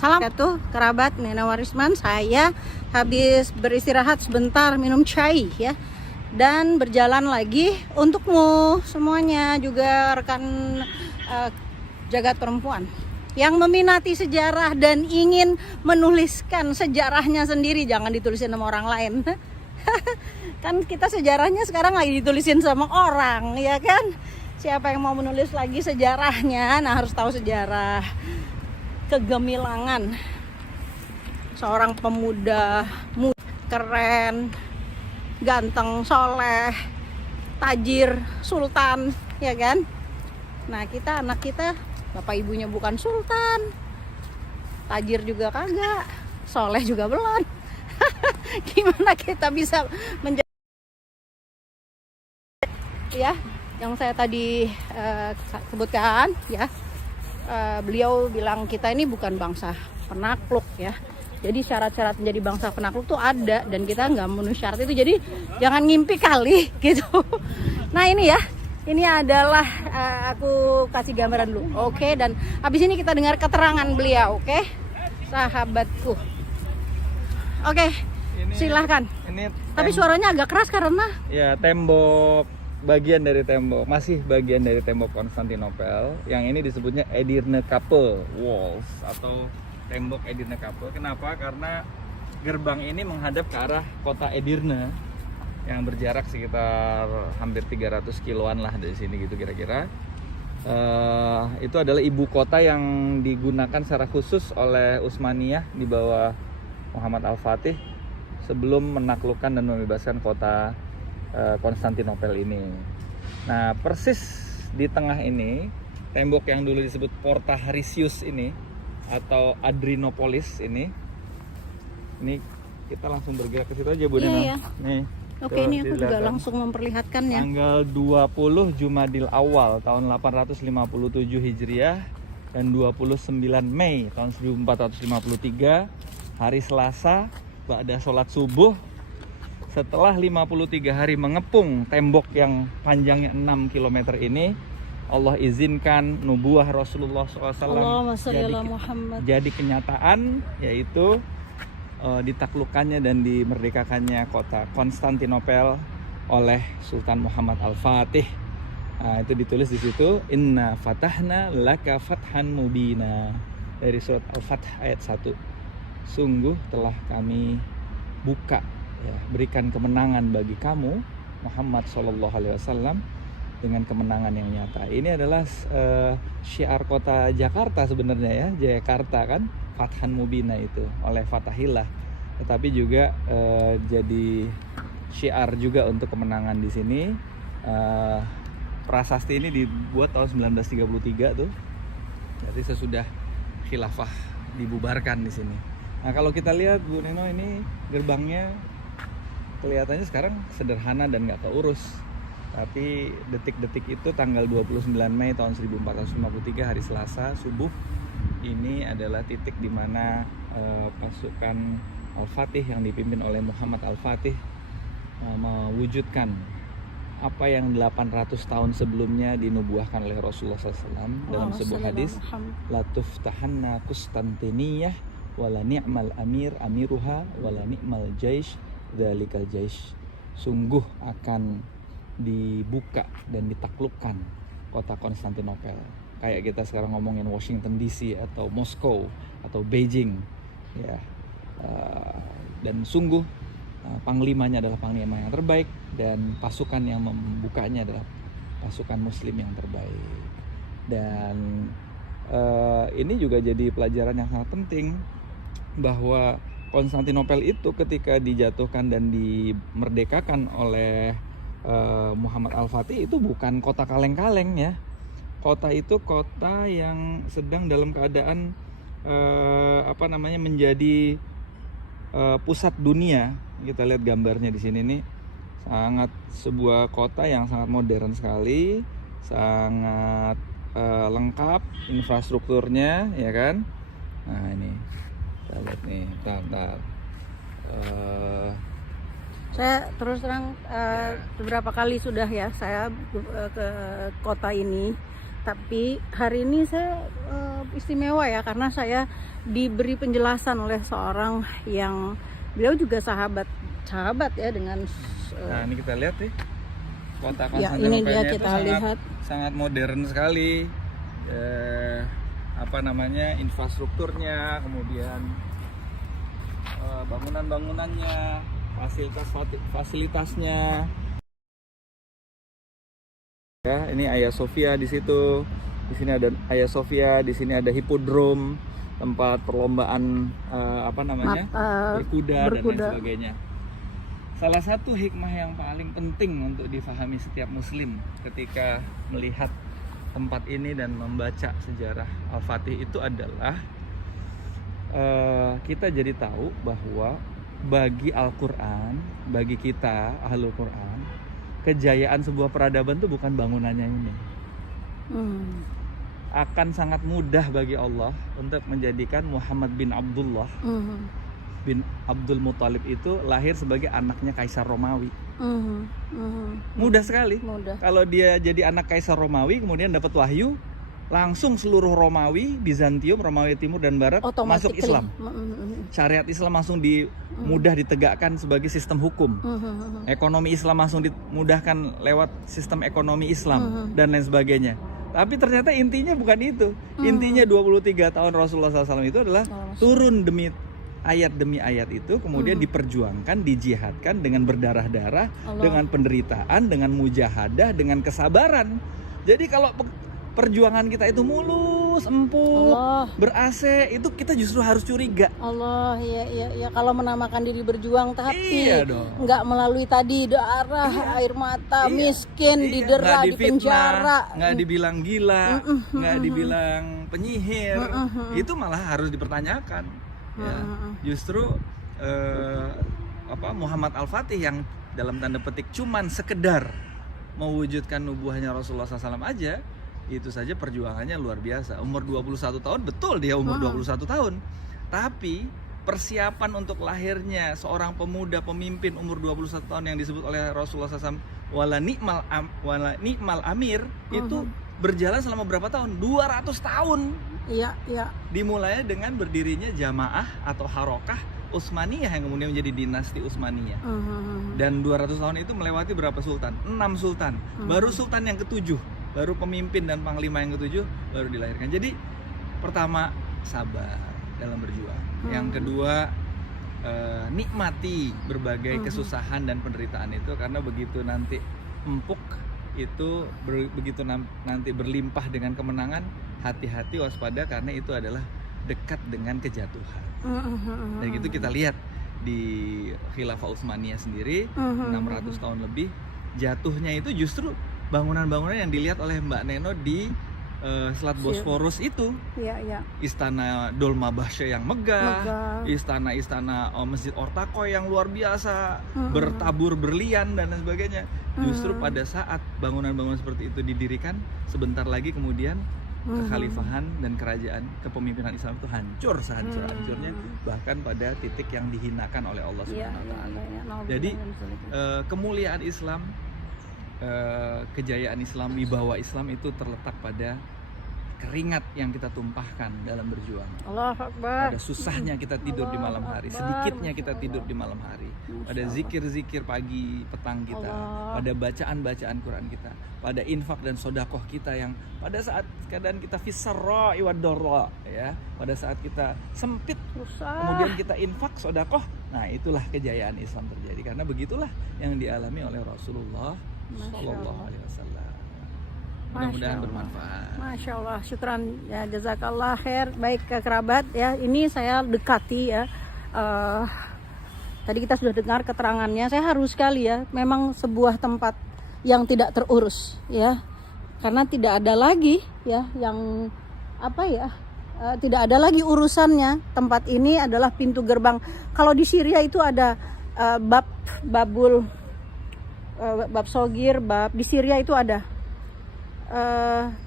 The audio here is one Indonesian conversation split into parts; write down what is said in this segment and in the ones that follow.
Salam tuh kerabat Nena Warisman. Saya habis beristirahat sebentar minum chai ya, dan berjalan lagi untukmu semuanya, juga rekan jagat perempuan yang meminati sejarah dan ingin menuliskan sejarahnya sendiri. Jangan ditulisin sama orang lain. Kan kita sejarahnya sekarang lagi ditulisin sama orang, ya kan? Siapa yang mau menulis lagi sejarahnya, nah harus tahu sejarah kegemilangan seorang pemuda keren, ganteng, soleh, tajir, sultan, ya kan? Nah kita, anak kita, bapak ibunya bukan sultan, tajir juga kagak, soleh juga belum. Gimana kita bisa menjadi, ya, yang saya tadi sebutkan ya, beliau bilang kita ini bukan bangsa penakluk ya. Jadi syarat-syarat menjadi bangsa penakluk tuh ada, dan kita nggak memenuhi syarat itu. Jadi jangan ngimpi kali gitu. Nah ini ya, ini adalah aku kasih gambaran dulu, oke? Dan habis ini kita dengar keterangan beliau, oke? Sahabatku, oke? Silahkan. Tapi suaranya agak keras karena ya tembok, bagian dari tembok, masih bagian dari tembok Konstantinopel. Yang ini disebutnya Edirne Kapel Walls atau tembok Edirne Kapel. Kenapa? Karena gerbang ini menghadap ke arah kota Edirne yang berjarak sekitar hampir 300 kiloan lah dari sini gitu kira-kira. Itu adalah ibu kota yang digunakan secara khusus oleh Utsmaniyah di bawah Muhammad Al-Fatih sebelum menaklukkan dan membebaskan kota Konstantinopel ini. Nah, persis di tengah ini, tembok yang dulu disebut Porta Harisius ini atau Adrianopolis ini kita langsung bergerak ke situ aja Bu Nena. Iya. Nih. oke, ini aku juga langsung memperlihatkan ya. Tanggal 20 Jumadil Awal tahun 857 Hijriah dan 29 Mei tahun 1453 hari Selasa, ba'da sholat subuh, setelah 53 hari mengepung tembok yang panjangnya 6 km ini, Allah izinkan nubuah Rasulullah SAW jadi kenyataan, yaitu ditaklukkannya dan dimerdekakannya kota Konstantinopel oleh Sultan Muhammad Al-Fatih. Nah, itu ditulis di situ, Inna fatahna laka fathan mubina, dari surat Al-Fath ayat 1. Sungguh telah kami buka, ya, berikan kemenangan bagi kamu Muhammad SAW dengan kemenangan yang nyata. Ini adalah syiar kota Jakarta sebenarnya ya, Jakarta kan, Fathan Mubina itu oleh Fatahillah, tetapi juga jadi syiar juga untuk kemenangan di sini. Prasasti ini dibuat tahun 1933 tuh, jadi sesudah khilafah dibubarkan di sini. Nah kalau kita lihat Bu Neno, ini gerbangnya kelihatannya sekarang sederhana dan nggak keurus, tapi detik-detik itu tanggal 29 Mei tahun 1453 hari Selasa subuh, ini adalah titik di mana pasukan Al-Fatih yang dipimpin oleh Muhammad Al-Fatih mewujudkan apa yang 800 tahun sebelumnya dinubuahkan oleh Rasulullah SAW dalam sebuah hadis, la tuftahanna Konstantiniyah wala ni'mal amir amiruha wala ni'mal jaish dzalikal jaish. Sungguh akan dibuka dan ditaklukkan kota Konstantinopel. Kayak kita sekarang ngomongin Washington DC atau Moskow atau Beijing, ya. Dan sungguh panglimanya adalah panglima yang terbaik, dan pasukan yang membukanya adalah pasukan Muslim yang terbaik. Dan ini juga jadi pelajaran yang sangat penting, bahwa Konstantinopel itu ketika dijatuhkan dan dimerdekakan oleh Muhammad Al-Fatih itu bukan kota kaleng-kaleng ya. Kota itu kota yang sedang dalam keadaan menjadi pusat dunia. Kita lihat gambarnya di sini nih, sangat sebuah kota yang sangat modern sekali, sangat lengkap infrastrukturnya, ya kan? Nah ini kita lihat nih, bentar. Saya terus terang beberapa kali sudah ya saya ke kota ini, tapi hari ini saya istimewa ya, karena saya diberi penjelasan oleh seorang yang beliau juga sahabat ya dengan Nah ini kita lihat nih kota ya, ini dia Konstantinopelnya itu kita lihat. sangat modern sekali. Infrastrukturnya, kemudian bangunan-bangunannya, fasilitasnya. Ya, ini Hagia Sophia di situ. Di sini ada Hagia Sophia, di sini ada hipodrom, tempat perlombaan berkuda dan lain sebagainya. Salah satu hikmah yang paling penting untuk difahami setiap muslim ketika melihat tempat ini dan membaca sejarah Al-Fatih itu adalah kita jadi tahu bahwa bagi Al-Quran, bagi kita Ahlul Quran, kejayaan sebuah peradaban itu bukan bangunannya ini. Akan sangat mudah bagi Allah untuk menjadikan Muhammad bin Abdullah bin Abdul Muthalib itu lahir sebagai anaknya Kaisar Romawi. Mudah sekali. Kalau dia jadi anak Kaisar Romawi, kemudian dapat wahyu, langsung seluruh Romawi, Bizantium, Romawi Timur dan Barat masuk Islam. Syariat Islam langsung mudah ditegakkan sebagai sistem hukum. Ekonomi Islam langsung dimudahkan lewat sistem ekonomi Islam dan lain sebagainya. Tapi ternyata intinya bukan itu. Intinya 23 tahun Rasulullah SAW itu adalah turun demi ayat itu, kemudian diperjuangkan, dijihadkan dengan berdarah-darah, dengan penderitaan, dengan mujahadah, dengan kesabaran. Jadi kalau perjuangan kita itu mulus, empuk, ber-AC, itu kita justru harus curiga. Allah, ya kalau menamakan diri berjuang tapi nggak melalui tadi darah, air mata, miskin, didera, di penjara, nggak dibilang gila, nggak dibilang penyihir, itu malah harus dipertanyakan. Ya, justru Muhammad Al-Fatih yang dalam tanda petik cuman sekedar mewujudkan nubuahnya Rasulullah SAW aja, itu saja perjuangannya luar biasa. Umur 21 tahun, betul dia umur 21 tahun. Tapi persiapan untuk lahirnya seorang pemuda pemimpin umur 21 tahun yang disebut oleh Rasulullah SAW wala ni'mal amir itu berjalan selama berapa tahun? 200 tahun. Iya. Dimulai dengan berdirinya jamaah atau harokah Utsmaniyah yang kemudian menjadi dinasti Utsmaniyah. Dan 200 tahun itu melewati berapa sultan? 6 sultan. Baru sultan yang ke-7, baru pemimpin dan panglima yang ke-7 baru dilahirkan. Jadi pertama sabar dalam berjuang. Yang kedua nikmati berbagai kesusahan dan penderitaan itu, karena begitu nanti empuk itu begitu nanti berlimpah dengan kemenangan, hati-hati, waspada, karena itu adalah dekat dengan kejatuhan. Dan itu kita lihat di Khilafah Utsmaniyah sendiri 600 tahun lebih, jatuhnya itu justru bangunan-bangunan yang dilihat oleh Mbak Neno di Selat Bosforus itu. Istana Dolmabahce yang megah. Istana-istana Masjid Ortakoy yang luar biasa, bertabur berlian dan lain sebagainya. Justru pada saat bangunan-bangunan seperti itu didirikan, sebentar lagi kemudian kekhalifahan dan kerajaan kepemimpinan Islam itu hancur sehancur-hancurnya, bahkan pada titik yang dihinakan oleh Allah Subhanahu wa taala. Jadi kemuliaan Islam, kejayaan Islam, wibawa Islam itu terletak pada keringat yang kita tumpahkan dalam berjuang. Allahu Akbar. Pada susahnya kita tidur di malam hari, sedikitnya kita tidur di malam hari, pada zikir-zikir pagi petang kita, pada bacaan-bacaan Quran kita, pada infak dan sodakoh kita yang pada saat keadaan kita fisarra iwadorra, ya, pada saat kita sempit, kemudian kita infak sodakoh. Nah, itulah kejayaan Islam terjadi, karena begitulah yang dialami oleh Rasulullah Sallallahu Alaihi Wasallam. Mudah-mudahan bermanfaat. Masya Allah, syukran ya, jazakallah khair. Baik kerabat ya, ini saya dekati ya. Tadi kita sudah dengar keterangannya. Saya harus sekali ya, memang sebuah tempat yang tidak terurus ya, karena tidak ada lagi ya yang tidak ada lagi urusannya. Tempat ini adalah pintu gerbang. Kalau di Syria itu ada bab Sogir, di Syria itu ada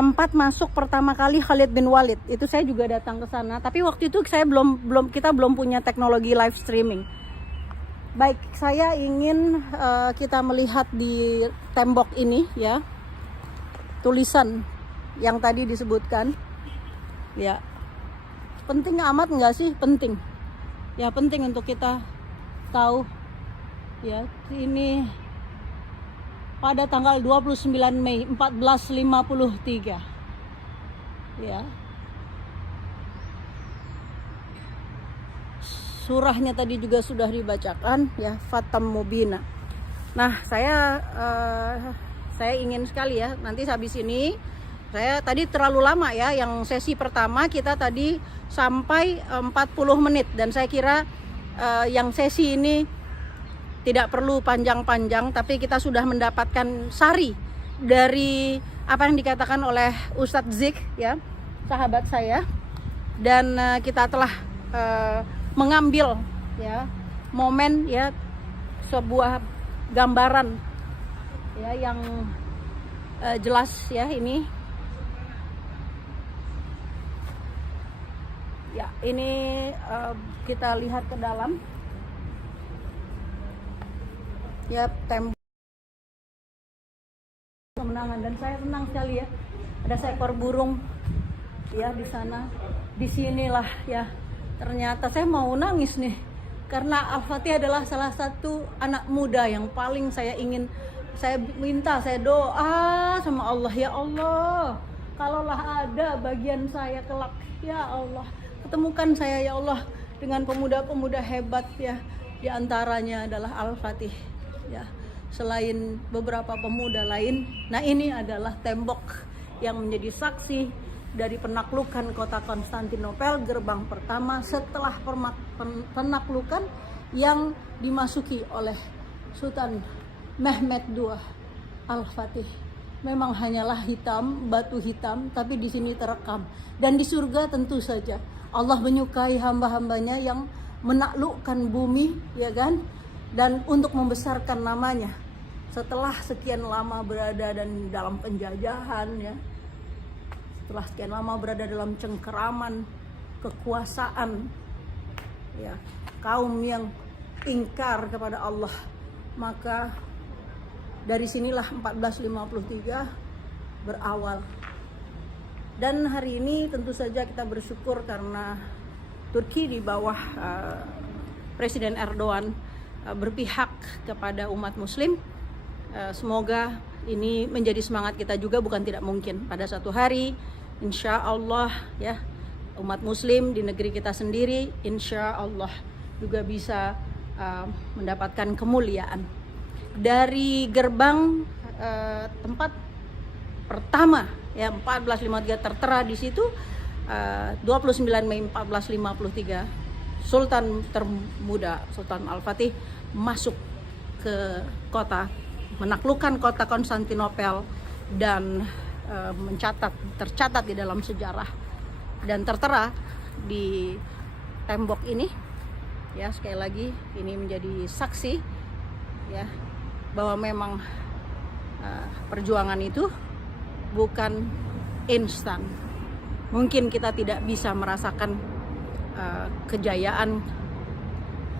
tempat masuk pertama kali Khalid bin Walid. Itu saya juga datang ke sana, tapi waktu itu kita belum punya teknologi live streaming. Baik, saya ingin kita melihat di tembok ini ya, tulisan yang tadi disebutkan. Ya, penting amat nggak sih? Penting. Ya, penting untuk kita tahu. Ya, ini pada tanggal 29 Mei 1453. Ya. Surahnya tadi juga sudah dibacakan, ya, Fatam Mubina. Nah, saya ingin sekali ya, nanti habis ini saya tadi terlalu lama ya, yang sesi pertama kita tadi sampai 40 menit dan saya kira yang sesi ini tidak perlu panjang-panjang, tapi kita sudah mendapatkan sari dari apa yang dikatakan oleh Ustadz Zik, ya, sahabat saya, dan kita telah mengambil ya momen, ya, sebuah gambaran ya yang jelas ya. Ini ya, ini kita lihat ke dalam ya, tembok kemenangan, dan saya senang sekali ya, ada seekor burung ya di sana. Disinilah ya, ternyata saya mau nangis nih, karena Al-Fatih adalah salah satu anak muda yang paling saya minta, saya doa sama Allah, ya Allah, kalaulah ada bagian saya kelak, ya Allah, ketemukan saya ya Allah dengan pemuda-pemuda hebat ya, di antaranya adalah Al-Fatih ya, selain beberapa pemuda lain. Nah, ini adalah tembok yang menjadi saksi dari penaklukan kota Konstantinopel, gerbang pertama setelah penaklukan yang dimasuki oleh Sultan Mehmed II Al-Fatih. Memang hanyalah hitam, batu hitam, tapi di sini terekam. Dan di surga tentu saja Allah menyukai hamba-hambanya yang menaklukkan bumi, ya kan? Dan untuk membesarkan namanya setelah sekian lama berada dan dalam penjajahan ya. Setelah sekian lama berada dalam cengkeraman kekuasaan ya, kaum yang ingkar kepada Allah, maka dari sinilah 1453 berawal. Dan hari ini tentu saja kita bersyukur karena Turki di bawah Presiden Erdogan berpihak kepada umat muslim. Semoga ini menjadi semangat kita juga, bukan tidak mungkin pada satu hari insya Allah ya, umat muslim di negeri kita sendiri insya Allah juga bisa mendapatkan kemuliaan. Dari gerbang tempat pertama ya, 1453 tertera di situ, 29 Mei 1453 Sultan termuda Sultan Al-Fatih masuk ke kota, menaklukkan kota Konstantinopel, dan tercatat di dalam sejarah dan tertera di tembok ini ya. Sekali lagi ini menjadi saksi ya, bahwa memang perjuangan itu bukan instan. Mungkin kita tidak bisa merasakan kejayaan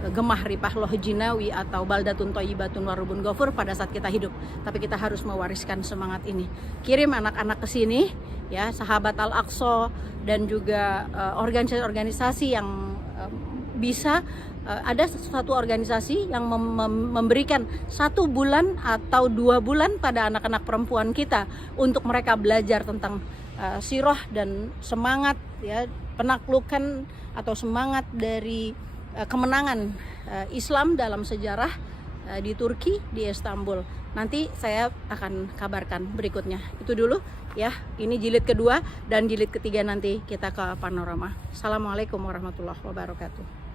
Gemah Ripah Loh Jinawi atau Baldatun Thayyibatun Warubun Ghafur pada saat kita hidup, tapi kita harus mewariskan semangat ini. Kirim anak-anak ke sini ya, sahabat Al-Aqsa dan juga organisasi-organisasi yang bisa. Ada satu organisasi yang memberikan 1 bulan atau 2 bulan pada anak-anak perempuan kita untuk mereka belajar tentang sirah dan semangat ya, penaklukan atau semangat dari kemenangan Islam dalam sejarah di Turki, di Istanbul. Nanti saya akan kabarkan berikutnya. Itu dulu ya, ini jilid kedua, dan jilid ketiga nanti kita ke panorama. Assalamualaikum warahmatullahi wabarakatuh.